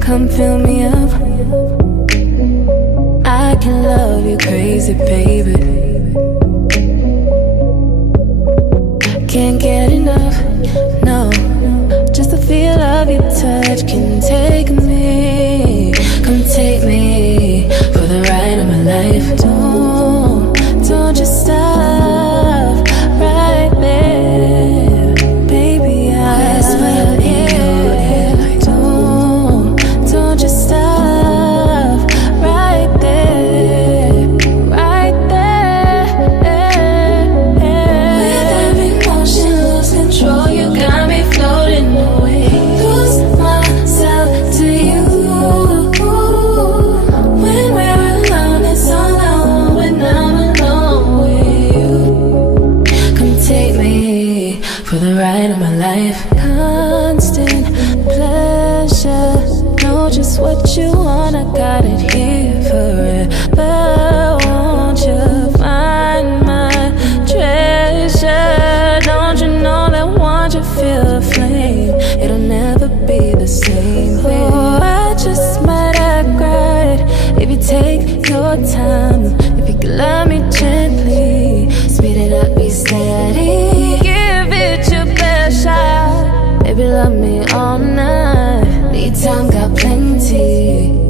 Come fill me up. I can love you crazy, baby. Can't get enough, no. Just the feel of your touch can take me. Come take me for the ride of my life. Don't just stop right there, baby. I swear you. Don't just stop right there, right there. With every motion, lose control. You got me floating away. Lose myself to you. When we're alone, it's all alone. When I'm alone with you, come take me for the ride of my life. Constant pleasure. Know just what you want. I got it here forever. Won't you find my treasure? Don't you know that once you feel the flame, it'll never be the same. Oh, I just might act right if you take your time. If you could love me gently, speed it up, be steady. Give it your best shot. Baby, love me all night. Need time, got plenty.